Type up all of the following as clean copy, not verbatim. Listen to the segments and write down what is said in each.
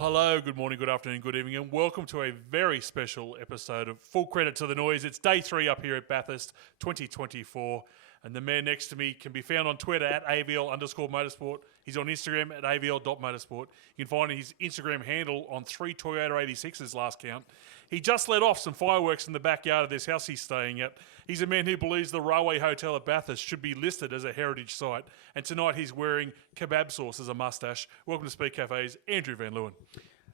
hello, good morning, good afternoon, good evening, and welcome to a very special episode of Full Credit to the Noise. It's day 3 up here at Bathurst 2024, and the man next to me can be found on Twitter at AVL_motorsport. He's on Instagram at AVL.motorsport. You can find his Instagram handle on 3 Toyota 86's last count. He just let off some fireworks in the backyard of this house he's staying at. He's a man who believes the Railway Hotel at Bathurst should be listed as a heritage site. And tonight he's wearing kebab sauce as a mustache. Welcome to Speed Cafe's Andrew Van Leeuwen.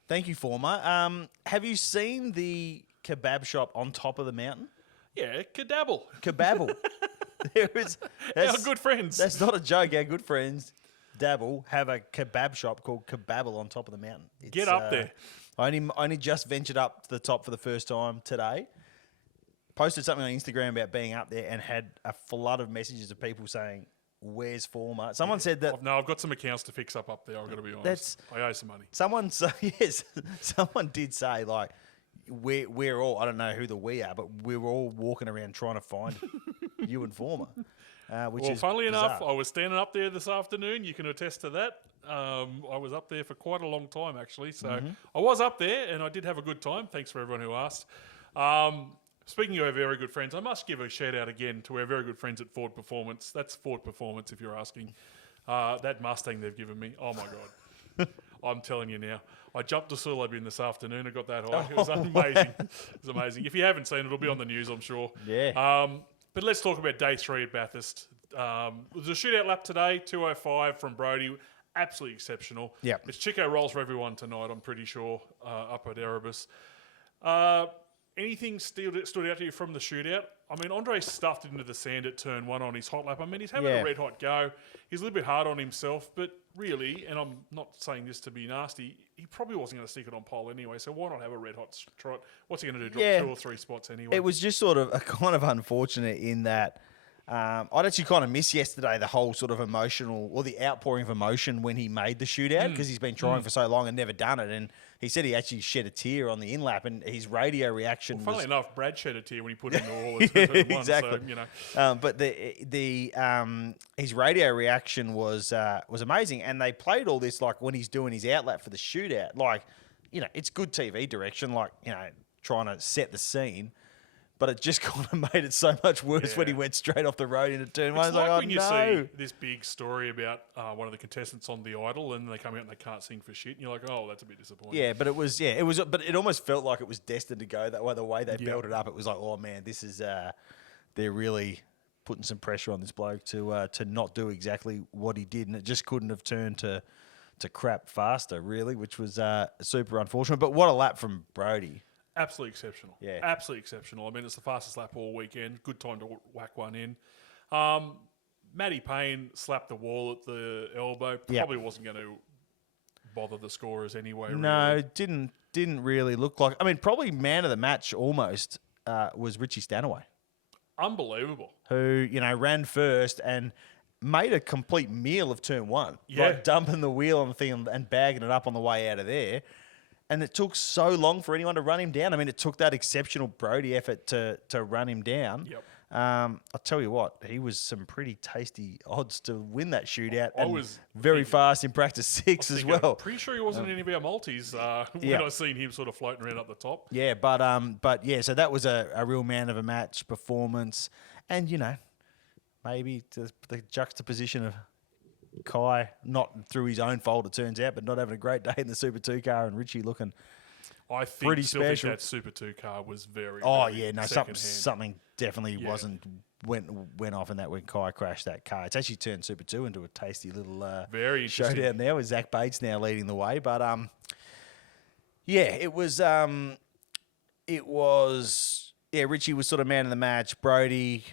Thank you, Former. Have you seen the kebab shop on top of the mountain? Yeah, Kadabble. Kebabble. Our good friends. That's not a joke. Our good friends, Dabble, have a kebab shop called Kebabble on top of the mountain. Get up there. I only just ventured up to the top for the first time today. Posted something on Instagram about being up there and had a flood of messages of people saying, "Where's Former?" Someone said that. No, I've got some accounts to fix up there. I've got to be honest. I owe some money. Someone did say like, we're all, I don't know who the we are, but we're all walking around trying to find you and Former. Which is funnily bizarre. enough, I was standing up there this afternoon. You can attest to that. I was up there for quite a long time, actually. So I was up there, and I did have a good time. Thanks for everyone who asked. Speaking of our very good friends, I must give a shout-out again to our very good friends at Ford Performance. That's Ford Performance, if you're asking. That Mustang they've given me, oh, my God. I'm telling you now. I jumped to Sula bin this afternoon. I got that high. It was amazing. It was amazing. If you haven't seen it, it'll be on the news, I'm sure. Yeah. But let's talk about day 3 at Bathurst. It was a shootout lap today, 2:05 from Brodie. Absolutely exceptional. Yep. It's Chico rolls for everyone tonight, I'm pretty sure, up at Erebus. Anything stood out to you from the shootout? I mean, Andre stuffed it into the sand at turn 1 on his hot lap. I mean, he's having a red hot go. He's a little bit hard on himself, but really, and I'm not saying this to be nasty, he probably wasn't going to stick it on pole anyway, so why not have a red hot trot? What's he going to do, drop 2 or 3 spots anyway? It was just sort of a kind of unfortunate in that I'd actually kind of missed yesterday the whole sort of emotional, or the outpouring of emotion when he made the shootout, because he's been trying for so long and never done it. And he said he actually shed a tear on the in-lap, and his radio reaction funnily was... enough, Brad shed a tear when he put in the all his exactly. one, so, but his radio reaction was amazing, and they played all this like when he's doing his outlap for the shootout. Like, it's good TV direction, like, trying to set the scene. But it just kind of made it so much worse when he went straight off the road into turn 1. It's like when you see this big story about one of the contestants on The Idol, and they come out and they can't sing for shit, and you're like, oh, that's a bit disappointing. Yeah, but but it almost felt like it was destined to go that way. The way they built it up, it was like, oh man, this is they're really putting some pressure on this bloke to not do exactly what he did, and it just couldn't have turned to crap faster, really, which was super unfortunate. But what a lap from Brodie. Absolutely exceptional. Yeah. Absolutely exceptional. I mean, it's the fastest lap all weekend. Good time to whack one in. Matty Payne slapped the wall at the elbow. Probably wasn't going to bother the scorers anyway. No, really. didn't really look like... I mean, probably man of the match almost was Richie Stanaway. Unbelievable. Who, ran first and made a complete meal of turn 1. Yeah. Like dumping the wheel on the thing and bagging it up on the way out of there. And it took so long for anyone to run him down. I mean, it took that exceptional Brodie effort to run him down. Yep. I'll tell you what, he was some pretty tasty odds to win that shootout. I was very fast in practice 6 as well. I'm pretty sure he wasn't in any of our multis when I seen him sort of floating around up the top. Yeah, but yeah, so that was a real man of a match performance. And, maybe the juxtaposition of Kai, not through his own fault, it turns out, but not having a great day in the Super 2 car, and Richie looking pretty special. That Super 2 car was very, something definitely went off in that when Kai crashed that car. It's actually turned Super 2 into a tasty little very showdown now with Zach Bates now leading the way. But it was Richie was sort of man of the match. Brodie,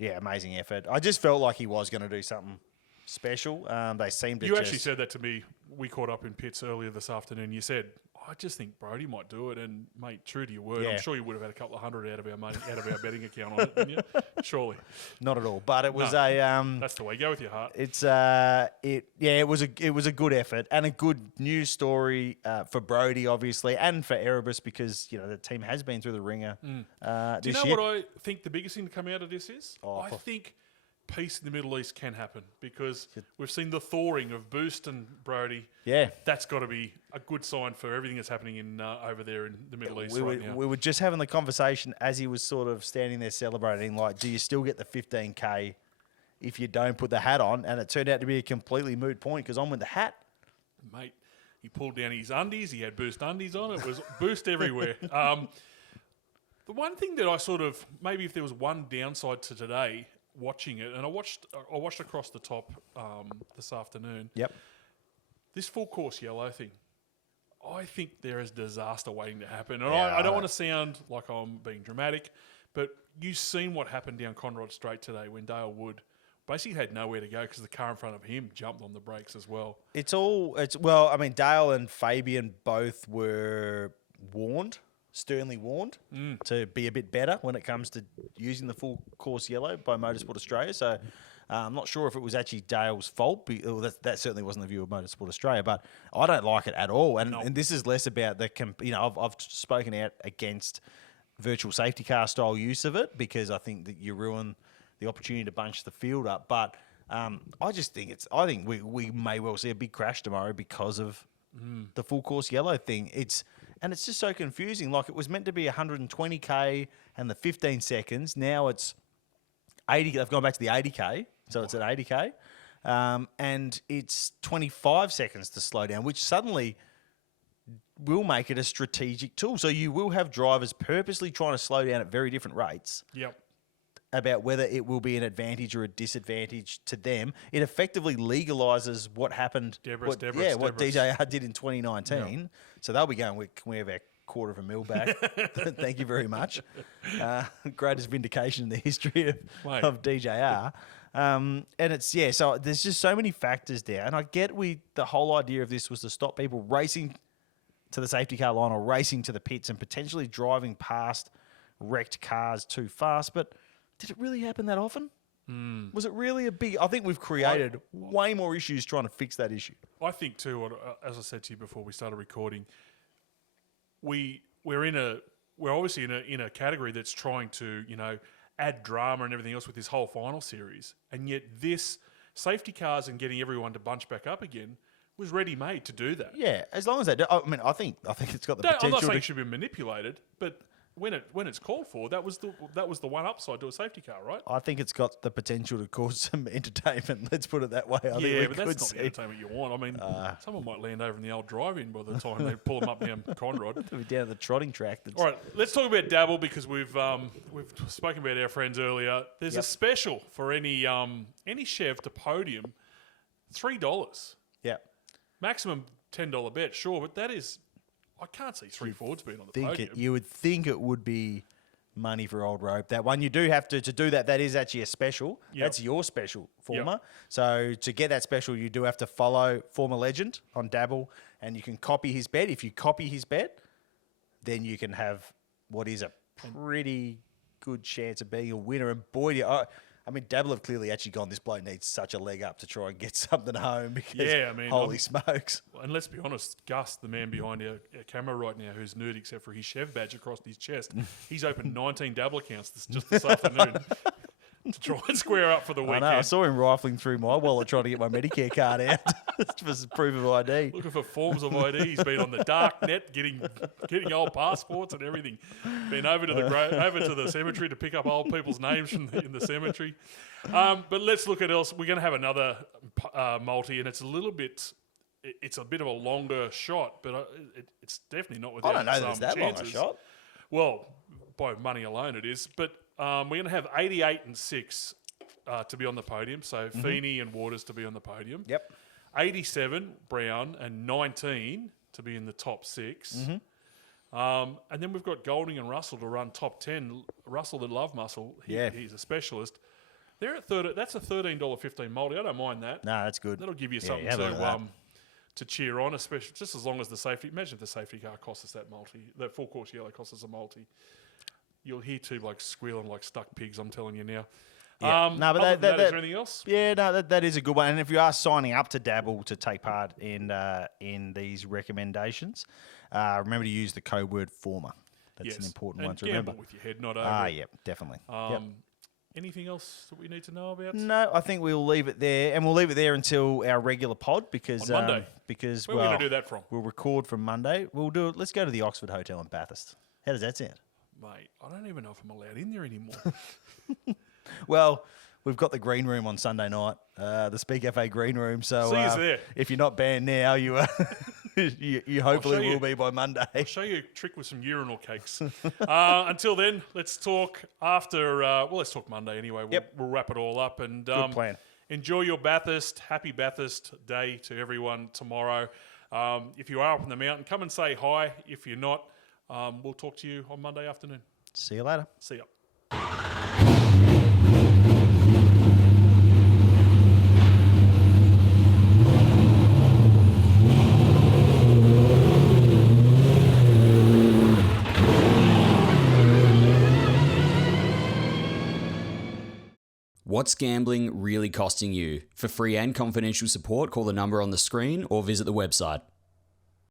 amazing effort. I just felt like he was going to do something special. They seemed to. You actually said that to me. We caught up in pits earlier this afternoon. You said, I just think Brodie might do it, and mate, true to your word, I'm sure you would have had a couple of $100 out of our money, out of our betting account on it, didn't you? Surely. Not at all. But it was that's the way. Go with your heart. It's it was a good effort and a good news story for Brodie, obviously, and for Erebus, because the team has been through the ringer. Do you know what I think the biggest thing to come out of this is? I think peace in the Middle East can happen because we've seen the thawing of Boost and Brodie. Yeah. That's got to be a good sign for everything that's happening in over there in the Middle East now. We were just having the conversation as he was sort of standing there celebrating, like, do you still get the 15K if you don't put the hat on? And it turned out to be a completely moot point because I'm with the hat. Mate, he pulled down his undies. He had Boost undies on. It was Boost everywhere. The one thing that I sort of, maybe if there was one downside to today, watching it, and I watched across the top this afternoon. Yep. This full course yellow thing, I think there is disaster waiting to happen. And Yeah, I don't want to sound like I'm being dramatic, but you've seen what happened down Conrod Straight today when Dale Wood basically had nowhere to go because the car in front of him jumped on the brakes as well. Well, I mean, Dale and Fabian both were sternly warned to be a bit better when it comes to using the full course yellow by Motorsport Australia. So I'm not sure if it was actually Dale's fault. That certainly wasn't the view of Motorsport Australia, but I don't like it at all. And this is less about I've spoken out against virtual safety car style use of it because I think that you ruin the opportunity to bunch the field up. But I just think I think we may well see a big crash tomorrow because of the full course yellow thing. And it's just so confusing. Like, it was meant to be 120K and the 15 seconds. Now it's 80. They've gone back to the 80K. So it's at 80K. And it's 25 seconds to slow down, which suddenly will make it a strategic tool. So you will have drivers purposely trying to slow down at very different rates. Yep. About whether it will be an advantage or a disadvantage to them. It effectively legalises what happened. What DJR did in 2019. Yep. So they'll be going, can we have our $250,000 back? Thank you very much. Greatest vindication in the history of DJR. And so there's just so many factors there. And I get the whole idea of this was to stop people racing to the safety car line or racing to the pits and potentially driving past wrecked cars too fast. But did it really happen that often? Was it really a big... I think we've created way more issues trying to fix that issue. I think too, as I said to you before we started recording, we're obviously in a category that's trying to, add drama and everything else with this whole final series. And yet this safety cars and getting everyone to bunch back up again was ready-made to do that. Yeah, as long as they do. I mean, I think it's got the potential. I'm not saying it should be manipulated, but when it's called for, that was the one upside to a safety car, right? I think it's got the potential to cause some entertainment. Let's put it that way. I think but that's not the entertainment you want. I mean, someone might land over in the old drive-in by the time they pull them up down Conrod. They'll be down the trotting track. All right, let's talk about Dabble because we've spoken about our friends earlier. There's a special for any Chev to podium, $3. Yeah. Maximum $10 bet, sure, but that is... I can't see three Fords being on the podium. You would think it would be money for old rope. That one, you do have to do that. That is actually a special. Yep. That's your special, Former. Yep. So to get that special, you do have to follow Former Legend on Dabble, and you can copy his bet. If you copy his bet, then you can have what is a pretty good chance of being a winner. And boy, I mean, Dabble have clearly actually gone, this bloke needs such a leg up to try and get something home because holy smokes. And let's be honest, Gus, the man behind our camera right now, who's nude except for his Chev badge across his chest, he's opened 19 Dabble accounts just this afternoon to try and square up for the weekend. I saw him rifling through my wallet trying to get my Medicare card out for proof of ID. Looking for forms of ID. He's been on the dark net getting old passports and everything. Been over to the cemetery to pick up old people's names in the cemetery. But let's look at else. We're going to have another multi, and it's a bit of a longer shot, but it's definitely not without some chances. I don't know that long a shot. Well, by money alone it is, but we're going to have 88 and 6 to be on the podium. So Feeney and Waters to be on the podium. Yep. 87 Brown and 19 to be in the top 6. And then we've got Golding and Russell to run top 10. Russell, the love muscle, he's a specialist. They're at that's a $13.15 multi. I don't mind that. No, that's good. That'll give you something to cheer on, especially just as long as the safety. Imagine if the safety car costs us that multi. The full course yellow costs us a multi. You'll hear two blokes squealing like stuck pigs. I'm telling you now. Yeah. No, but is there anything else? Yeah, no, that is a good one. And if you are signing up to Dabble to take part in these recommendations, remember to use the code word Former. That's an important one to remember. Gamble with your head, not over. Yeah, definitely. Anything else that we need to know about? No, I think we'll leave it there, and we'll leave it there until our regular pod because On Monday. Because Where are we going to do that from? We'll record from Monday. We'll do it. Let's go to the Oxford Hotel in Bathurst. How does that sound? Mate, I don't even know if I'm allowed in there anymore. Well, we've got the green room on Sunday night, the Speak FA green room. So See us there. if you're not banned now, you you hopefully will you. be by Monday. I'll show you a trick with some urinal cakes. Until then, let's talk after. Let's talk Monday anyway. We'll wrap it all up and Good plan. Enjoy your Bathurst. Happy Bathurst Day to everyone tomorrow. If you are up in the mountain, come and say hi. If you're not, we'll talk to you on Monday afternoon. See you later. See ya. What's gambling really costing you? For free and confidential support, call the number on the screen or visit the website.